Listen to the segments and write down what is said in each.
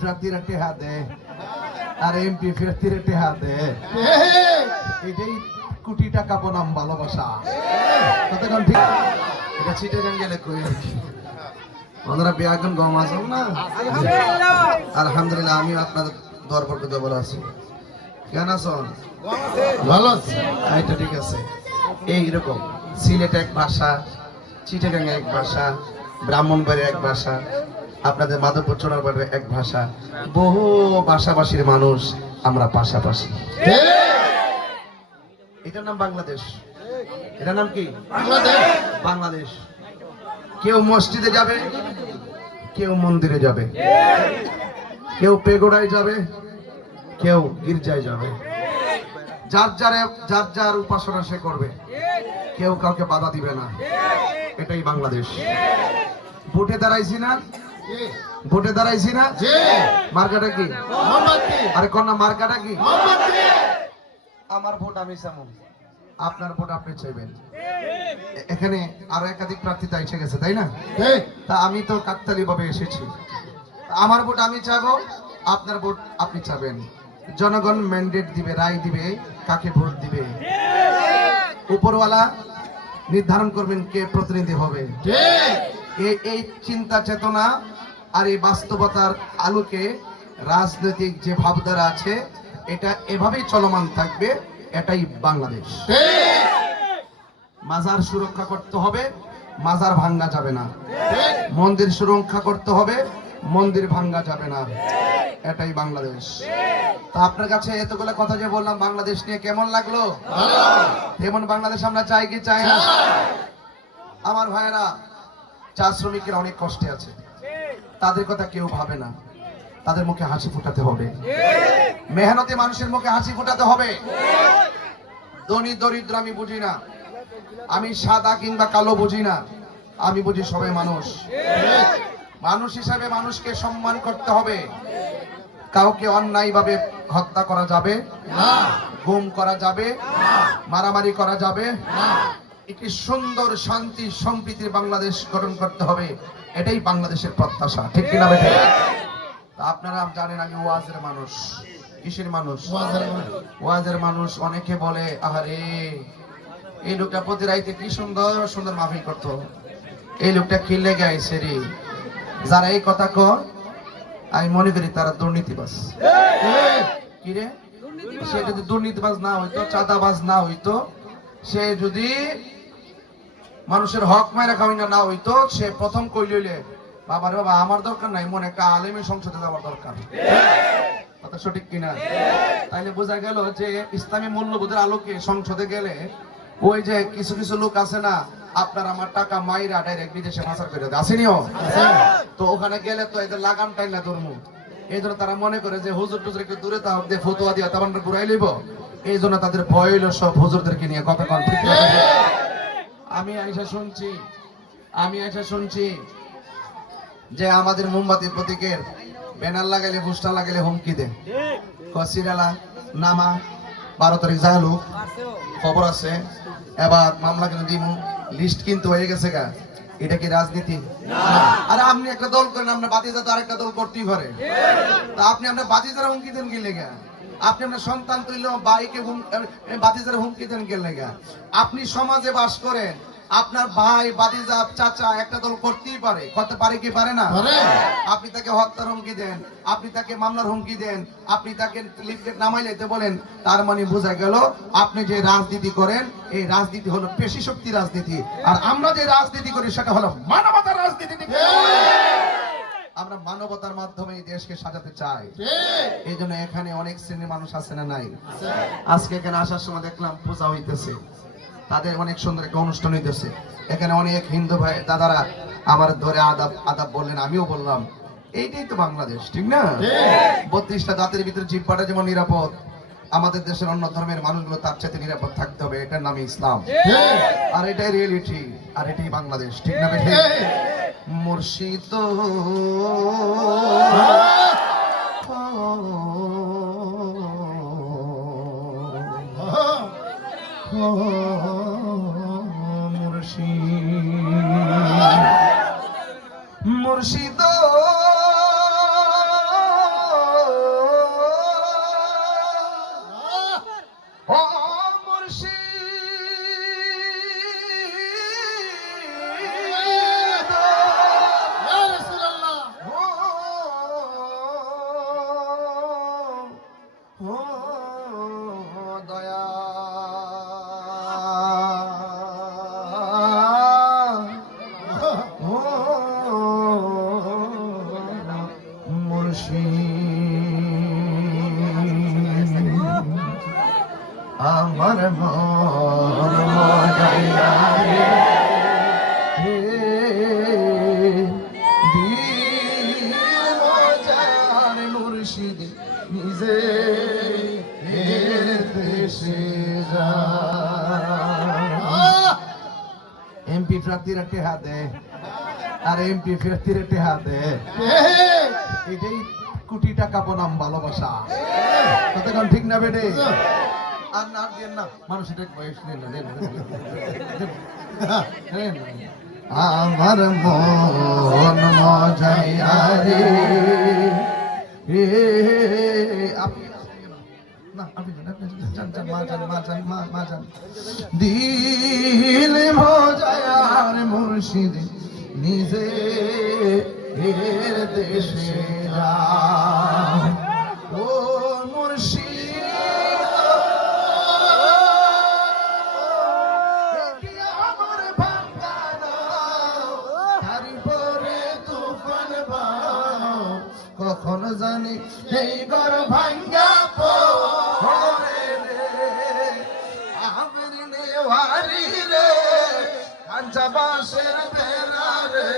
প্রার্থীরা টেহা দেয় আর এমপি প্রার্থীরা টেহা দেয়, এটাই কোটি টাকা বনাম ভালোবাসা। কতক্ষণ ঠিক এটা চিটাগাং গেলে কই আর কি ওনারা বিয়াগন গম আসল না। আলহামদুলিল্লাহ আমি আপনাদের দরবার করতে বলে আছি। কেন আছেন? ভালো আছে। এটা ঠিক আছে। এইরকম সিলেট এক ভাষা, চিটাগাং এক ভাষা, ব্রাহ্মণবাড়ি এক ভাষা, আপনাদের মাধবপুর চোরারবাড়ি এক ভাষা, বহু ভাষাভাষীর মানুষ আমরা পাশাপাশি। এটার নাম বাংলাদেশ। এটার নাম কি? বাংলাদেশ। কেউ মসজিদে যাবে, কেউ মন্দিরে যাবে, কেউ পেগোড়ায় যাবে, কেউ গির্জায় যাবে, যার যার উপাসনা সে করবে, কেউ কাউকে বাধা দিবে না। এটাই বাংলাদেশ। ভোটে দাঁড়াইছি না, ভোটে দাঁড়াইছি না, মার্কাটা কি? আরে কন্যা মার্কাটা কি? আমার ভোট আমি চাবো, আপনার ভোট আপনি চাইবেন। এখানে আরো একাধিক প্রার্থী এসে গেছে, তাই না? তা আমি তো কাকতালি ভাবে এসেছি। আমার ভোট আমি চাবো, আপনার ভোট আপনি চাবেন। জনগণ ম্যান্ডেট দিবে, রায় দিবে কাকে ভোট দিবে। উপরওয়ালা নির্ধারণ করবেন কে প্রতিনিধি হবে। এই চিন্তা চেতনা আর এই বাস্তবতার আলোকে রাজনৈতিক যে ভাবধারা আছে এটা এভাবেই চলমান থাকবে। এটাই বাংলাদেশ। মাজার সুরক্ষা করতে হবে, মাজার ভাঙ্গা যাবে না। মন্দির সুরক্ষা করতে হবে, মন্দির ভাঙ্গা যাবে না। এটাই বাংলাদেশ। তা আপনার কাছে এতগুলো কথা যে বললাম বাংলাদেশ নিয়ে কেমন লাগলো? তেমন বাংলাদেশ আমরা চাই কি চাই না? আমার ভাইয়েরা, চা শ্রমিকেরা অনেক কষ্টে আছে, তাদের কথা কেউ ভাবে না। তাদের মুখে হাসি ফোটাতে হবে, মেহনতি মানুষের মুখে হাসি ফোটাতে হবে। ধনী দরিদ্র আমি বুঝি না, আমি সাদা কিংবা কালো বুঝি না, আমি বুঝি সবাই মানুষ। মানুষ হিসাবে মানুষকে সম্মান করতে হবে। কাউকে অন্যায় ভাবে হত্যা করা যাবে না, গুম করা যাবে না, মারামারি করা যাবে না। একটি সুন্দর শান্তি সম্প্রীতির বাংলাদেশ গঠন করতে হবে। এটাই বাংলাদেশের প্রত্যাশা, ঠিক কিনা বেঠে? আপনারা জানেন আমি ওয়াজের মানুষ। কিসের মানুষ? ওয়াজের মানুষ। অনেকে বলে আহারে এই লোকটা প্রতি রাইতে কি সুন্দর সুন্দর মাহফিল করতো, এই লোকটা খিলে গাইছে রে। যারা এই কথা কয় আমি মনে করি তারা দুর্নীতিবাজ। কি রে? সে যদি দুর্নীতিবাজ না হইতো, চাঁদাবাজ না হইতো, সে যদি মানুষের হক মায়েরা খাওয়াই না হইতো, সে প্রথম কইলে বাবার বাবা আমার দরকার নাই, মনে একটা আলেমের সংসদে যাওয়ার দরকার। কথা সঠিক কিনা? তাইলে বোঝা গেল যে ইসলামী মূল্যবোধের আলোকে সংসদে গেলে ওই যে কিছু কিছু লোক আছে না, আপনার আমার টাকা মাইরা ডাইরেক্ট বিদেশে পাচার করে দেয়, আসেনিও? তো ওখানে গেলে তো এদের লাগাম টাইলা ধর্ম। এই জন্য তারা মনে করে যে হুজুর টুজুর একটু দূরে তাও দিয়ে ফতুয়া দিয়ে তারপর আমরা ঘুরাই লিব। এই জন্য তাদের ভয় হইল সব হুজুরদেরকে নিয়ে কথা কন। ঠিক না? আমি আইসা শুনছি যে আমাদের মোমবাতি প্রতীকের ব্যানার লাগাইলে, পোস্টার লাগাইলে হুমকি দেয়। কসিরালা নামা 12 তারিখ যাইলো, খবর আছে। এবার মামলা কেন দিমু, লিস্ট কিন্তু হয়ে গেছে গা। এটা কি রাজনীতি? আরে আপনি একটা দল করেন, আপনার বাতিজা তো আরেকটা দল করতেই পারে। তা আপনি আপনার বাতিজারা হুমকি দেন কি লেগা? আপনি আপনার সন্তান তৈল বাইকে বাতিজারা হুমকি দেন কি লেগা? আপনি সমাজে বাস করেন, আপনার ভাই বাতিজা চাচা একটা দল করতেই পারে, করতে পারে কি পারে না? আপনি তাকে হত্যার হুমকি দেন, আপনি তাকে মামলার হুমকি দেন, আপনি তাকে লিফলেট নামাই লাইতে বলেন, তার মানে বোঝা গেল আপনি যে রাজনীতি করেন এই রাজনীতি হলো পেশি শক্তি রাজনীতি। আর আমরা যে রাজনীতি করি সেটা হলো মানবতার রাজনীতি। আমরা মানবতার মাধ্যমে এই দেশকে সাজাতে চাই। এই জন্য এখানে অনেক শ্রেণীর মানুষ আছে না নাই? আজকে এখানে আসার সময় দেখলাম পূজা হইতেছে, তাদের অনেক সুন্দর একটা অনুষ্ঠান হইতেছে। এখানে অনেক হিন্দু ভাই দাদারা আমার ধরে আদাব বললেন, আমিও বললাম। এইটাই তো বাংলাদেশ, ঠিক না? 32টা জাতির ভিতরে জিব্বাটা যেমন নিরাপদ, আমাদের দেশের অন্য ধর্মের মানুষগুলো তার চাইতে নিরাপদ থাকতে হবে। এটার নামই ইসলাম, আর এটাই রিয়েলিটি, আর এটাই বাংলাদেশ, ঠিক না বেঠে? মুর্শিদ মুর্শিদ আমার মন মজাইয়া রে দিল মজার মুর্শিদ নিজে দেশে যা এমপি প্রার্থীরা টেহা দে আর এমপি প্রার্থীরা টেহা দে এটাই কোটি টাকা বনাম ভালোবাসা কতক্ষণ ঠিক না বেটে আর না দিয়ে না মানুষ এটা বয়স নেই না আমার মন মজাইয়া রে দিল মজায়ার মুর্শিদ নিজে দেশে যা ও মুর্শিদ আমার ভাঙানো তারপরে তুফান বাও কখন জানি এই ঘর ভাঙ্গা পড়ে রে আমের নেওয়ারি রে কাঞ্চা বাঁশের বেড়া রে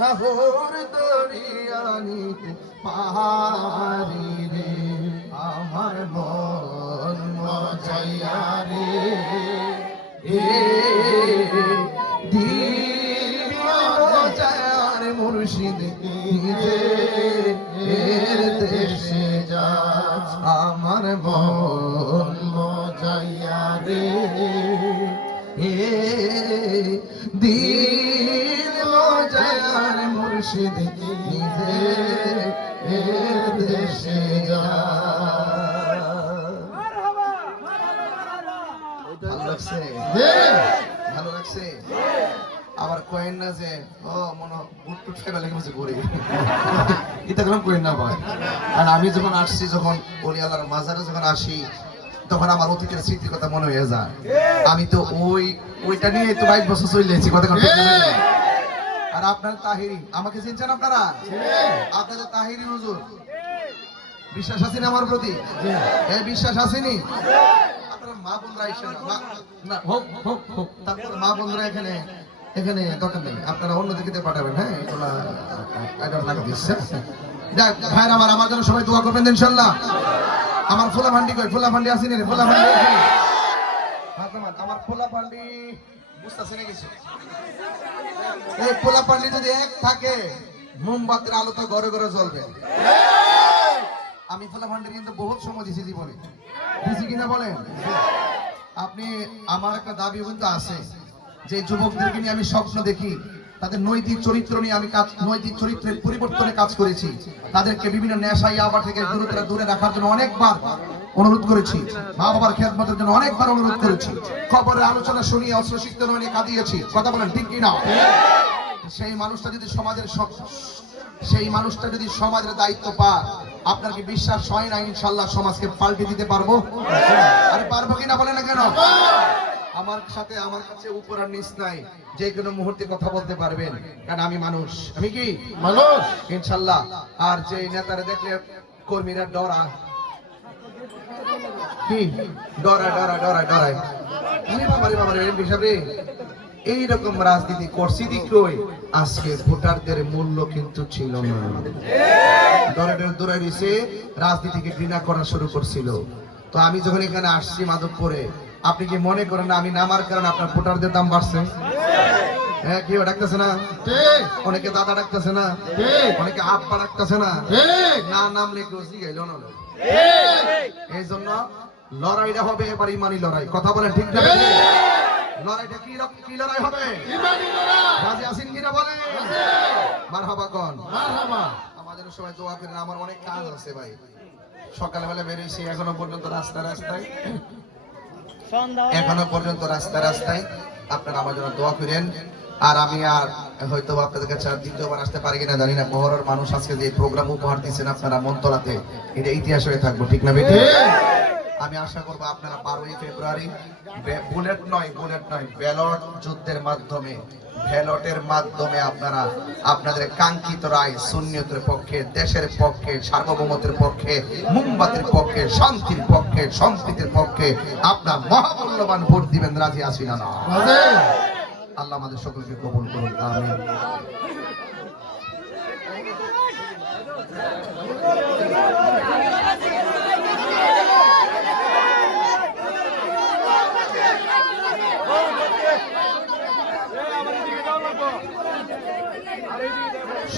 রাহুর দরিয়ানিতে পাহাড়ি রে আমার মন মজাইয়া রে দিল মজায়ার মুর্শিদ নিজে দেশে যা আমার মন মজাইয়া রে দিল মজায়ার মুর্শিদ নিজে দেশে যা ভালো লাগছে ভালো লাগছে আবার কয়েন না যে ও মনে বুট টুট খেয়ে লাগে বসে করি এটা গেলাম কয়েন না ভাই আর আমি যখন আসছি যখন ওলি আল্লাহর মাজারে যখন আসি তখন আমার অতীতের স্মৃতির কথা মনে হয়ে যায় আমি তো ওইটা নিয়ে তো 22 বছর চলে এসেছি কথা আর আপনার তাহিরি আমাকে চিনছেন আপনারা আপনাদের তাহিরি হুজুর বিশ্বাস আছেন আমার প্রতি এই বিশ্বাস আসেনি আপনারা মা বোনরা আইসেন না হোক হোক হোক তারপর মা বোনরা এখানে এখানে দরকার নেই আপনারা অন্য দিকে পাঠাবেন হ্যাঁ এগুলা আইডল লাগা দিচ্ছে যাক ভাইরা আমার জন্য সবাই দোয়া করবেন ইনশাআল্লাহ আমার ফুলা ভান্ডি কই ফুলা ভান্ডি আসেনি রে ফুলা ভান্ডি আমার ফুলা ভান্ডি বুঝতাছে না কিছু এই ফুলা ভান্ডি যদি এক থাকে মোমবাতির আলো তো ঘরে ঘরে জ্বলবে আমি ফুলা ভান্ডি কিন্তু বহুত সময় দিয়েছি জীবনে দিয়েছি কিনা বলেন আপনি আমার একটা দাবি কিন্তু আছে যে যুবকদেরকে নিয়ে আমি স্বপ্ন দেখি তাদের নৈতিক চরিত্র নিয়ে আমি নৈতিক চরিত্রের পরিবর্তনে কাজ করেছি তাদেরকে বিভিন্ন নেশা ইয়াবা থেকে দূরে রাখার জন্য অনেকবার অনুরোধ করেছি মা বাবার খেদমতের জন্য অনেকবার অনুরোধ করেছি খবরের আলোচনা শুনিয়ে অস্ত্র শিখতে নিয়ে কাঁদিয়েছি কথা বলেন ঠিক কিনা সেই মানুষটা যদি সমাজের দায়িত্ব পায় আপনার কি বিশ্বাস হয় না ইনশাআল্লাহ সমাজকে পাল্টে দিতে পারবো আরে পারবো কিনা বলেন না কেন আমার সাথে আমার কাছে উপর আর নিচ নাই যে কোনো মুহূর্তে কথা বলতে পারবেন কারণ আমি মানুষ আমি কি মানুষ ইনশাআল্লাহ আর যে নেতারা দেখলে কর্মীরা ডরা কি ডরায় বাবারে এমপি সাহেব এইরকম রাজনীতি করছি দিকই আজকে ভোটারদের মূল্য কিন্তু ছিল না দৌড়াই দিছে রাজনীতিকে ঘৃণা করা শুরু করছিল তো আমি যখন এখানে আসছি মাধবপুরে আপনি কি মনে করেন আমি নামার কারণে আপনার ভোটারদের দাম বাড়ছে হ্যাঁ কেউ ডাকতেছে না অনেকে দাদা ডাকতেছে না অনেকে আব্বা ডাকতেছে না না নামলে কেউ জিগাইল না এই জন্য লড়াইটা হবে এবার ইমানি লড়াই কথা বলেন ঠিক না লড়াইটা কি লড়াই হবে ইমানি লড়াই রাজি আছেন কিনা বলেন মারহাবা কোন মারহাবা আমাদের সবাই দোয়া করেন আমার অনেক কাজ আছে ভাই সকালবেলা বের হইছি এখনো পর্যন্ত রাস্তায় আপনারা আমার জন্য দোয়া করেন আর আমি আর হয়তো আপনাদের কাছে আর দ্বিতীয়বার আসতে পারি কিনা জানি না বহরের মানুষ আজকে যে প্রোগ্রাম উপহার দিচ্ছেন আপনারা মন্তলাতে এটা ইতিহাস হয়ে থাকবো ঠিক না বেটি আমি আশা করবো আপনারা 12ই ফেব্রুয়ারি বুলেট নয় ব্যালট যুদ্ধের মাধ্যমে ব্যালটের মাধ্যমে আপনারা আপনাদের কাঙ্ক্ষিত রায় সুন্নিয়তের পক্ষে, দেশের পক্ষে, সার্বভৌমত্বের পক্ষে, মোমবাতির পক্ষে, শান্তির পক্ষে, সম্প্রীতির পক্ষে আপনার মহামূল্যবান ভোট দিবেন। রাজি আছি না? আল্লাহ আমাদের সকলকে কবুল করুন, আমিন।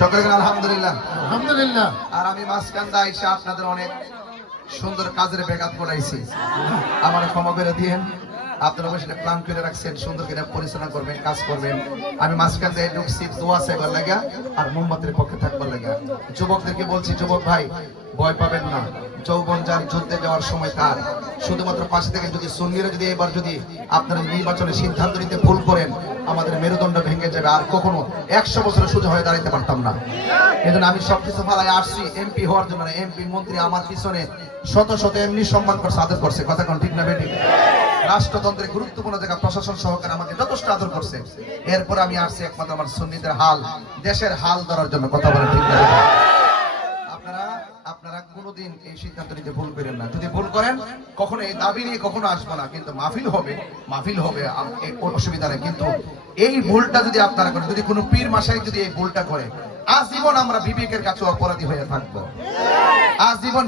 সকলকে আলহামদুলিল্লাহ, আলহামদুলিল্লাহ। আর আমি মাঝখানটা এসে আপনাদের অনেক সুন্দর কাজের ব্যাঘাত করাইছি, আমার ক্ষমা করে দিয়েন। আপনারা সেটা প্ল্যান করে রাখছেন, সুন্দর করে পরিচালনা করবেন, কাজ করবেন। আমি মাঝখান দিয়ে ঢুকছি দোয়া চাইবার লাগা আর মোমবাতির পক্ষে থাকবার লাগা। যুবকদেরকে বলছি, যুবক ভাই ভয় পাবেন না, যৌবন যার, যুদ্ধে যাওয়ার সময় তার। শুধুমাত্র পাশে থেকে যদি সুন্নিরা যদি এবার যদি আপনারা নির্বাচনে সিদ্ধান্ত নিতে ভুল করেন, আমাদের মেরুদণ্ড ভেঙে যাবে, আর কখনো 100 বছরের সোজা হয়ে দাঁড়াতে পারতাম না। এজন্য আমি সবকিছু ফালাই আসছি এমপি হওয়ার জন্য। এমপি মন্ত্রী আমার পিছনে শত শত এমনি সম্মান করছে, আদর করছে, কথা কোন ঠিক না বেটি? রাষ্ট্রতন্ত্রের গুরুত্বপূর্ণ জায়গা প্রশাসন সহকারে আমাকে যথেষ্ট আদর করছে। এরপর আমি আসছি একমাত্র আমার সুন্নিদের হাল, দেশের হাল ধরার জন্য, কথা বলেন ঠিক না? আপনারা কোনোদিন এই সিদ্ধান্ত নিতে ভুল করেন না। যদি ভুল করেন কখনো এই দাবি নিয়ে কখনো আসবো না, কিন্তু মাহফিল হবে, অসুবিধা নেই। কিন্তু এই ভুলটা যদি আপনারা করেন, যদি কোনো পীর মাসাই যদি এই ভুলটা করে, আজীবন আমরা বিবেকের কাছে অপরাধী হয়ে থাকবো, আজীবন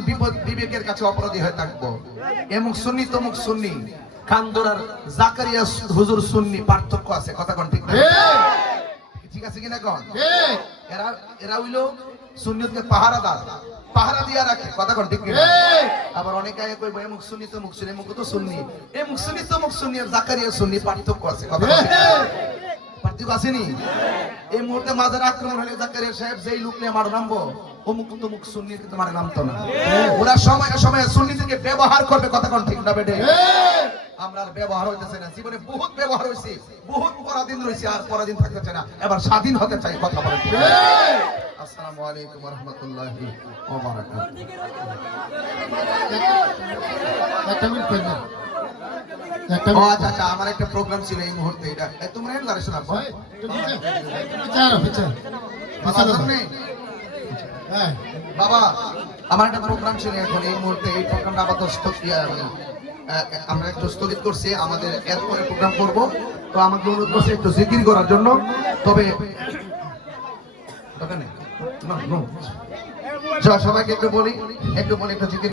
বিবেকের কাছে অপরাধী হয়ে থাকবো। এমুক সুন্নি তমুক সুন্নি, কান্দোরার জাকারিয়া হুজুর সুন্নি, পার্থক্য আছে, কথা কোন ঠিক না? ঠিক আছে কিনা কোন? এরা হইলো সুন্নিয়তকে পাহারা দিয়া রাখে, কথা কোন ঠিক কিনা? আবার অনেকে কইবো এমুক সুন্নি তমুক সুন্নি, এমুক তো সুন্নি, এমুক সুন্নি তমুক সুন্নি আর জাকারিয়া সুন্নি, পার্থক্য আছে, কথা কোন? পার্থক্য আসেনি? এই মুহূর্তে মাজার আক্রমণ হলে জাকারিয়া সাহেব যেই লোক নিয়ে মার নামবো, অমুক তমুক সুন্নি কিন্তু মারে নামতো না। ওরা সময়ে সময়ে সুন্নিদেরকে ব্যবহার করবে, কথা কোন ঠিক না বেটে? আমরা আর ব্যবহার হইতেছে না, জীবনে বহুত ব্যবহার হয়েছে, বহুত পরাধীন রয়েছে, আর পরাধীন থাকতে চাই না, এবার স্বাধীন হতে চাই, কথা বলে। আসসালামু আলাইকুম ওয়া রাহমাতুল্লাহি ওয়া বারাকাতুহু। আচ্ছা, আমার একটা প্রোগ্রাম ছিল এই মুহূর্তে, এটা তোমরা এনে দাঁড়িয়ে শোনা বাবা, আমার একটা প্রোগ্রাম ছিল এখন এই মুহূর্তে। এই প্রোগ্রামটা আপাতত আমরা একটু স্থগিত করছি, আমাদের এরপরে প্রোগ্রাম করব। তো আমাকে অনুরোধ করছে একটু জিকির করার জন্য, তবে সবাইকে একটু বলি একটু জিকির।